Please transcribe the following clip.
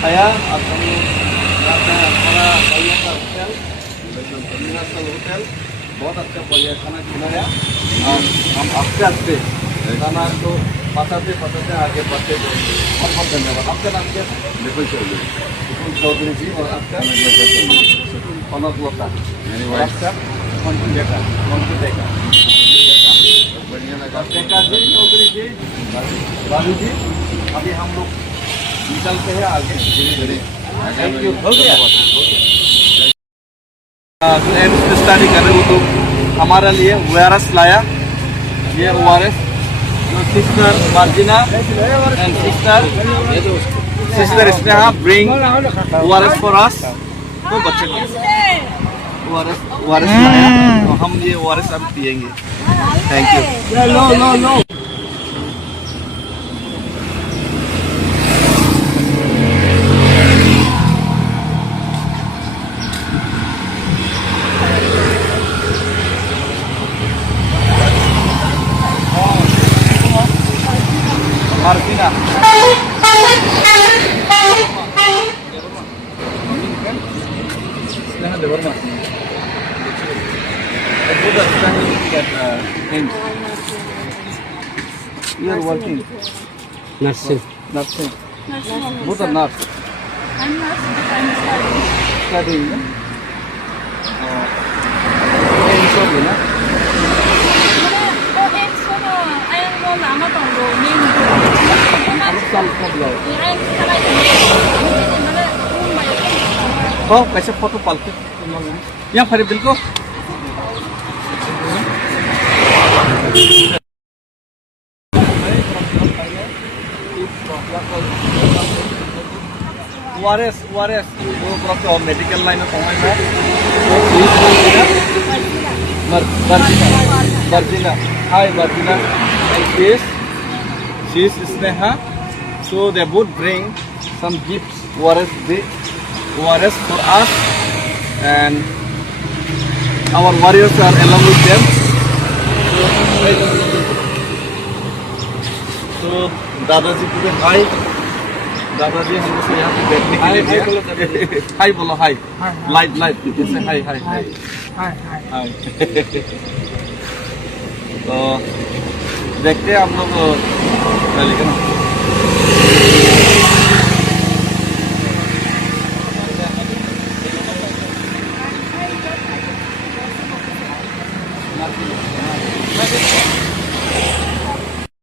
खाया और हम लोग हमारा बढ़िया सा होटल यूनिवर्सल होटल बहुत अच्छा बढ़िया खाना खिलाया और हम आस्ते आस्ते खाना को बताते आगे बढ़ते जाएंगे। बहुत बहुत धन्यवाद। आपका नाम क्या है? विपुल चौधरी। विपुल चौधरी जी। और आपका कनकलता और आपका मंटू डेका बढ़िया लगा। डेका जी चौधरी जी बालू जी। अभी हम लोग निकलते हैं आगे धीरे धीरे। Thank you. हो गया स्टडी कर रहे हो तो हमारे लिए ORS लाया। ये ORS जो sister Marjina and sister Sneha bring ORS for us. तो बच्चे को ORS लाया तो हम ये ORS अब पिएंगे। Thank you. Low Martina. Silahkan deh, Barma. Aku udah get hint. You are working. Nursing. Nursing. Both are nurse. I'm not studying. Studying. Sorry, na? Anh vô làm ở toàn đồ nên Ano sal ka blau? anh cái này thì nó lại mày Oh, कैसे photo पालते? यहाँ फरे बिल्को. ORS वो proper और medical line में पहुँच गया. Margina. Hi Margina. And she is Sneha. So they would bring some gifts. ORS for us, and our warriors are along with them. So दादाजी को हाय. दादाजी हम लोग से यहाँ पे बैठने के लिए दिया. हाय बोलो हाय. लाइट जैसे हाय. तो देखते हैं हम लोग.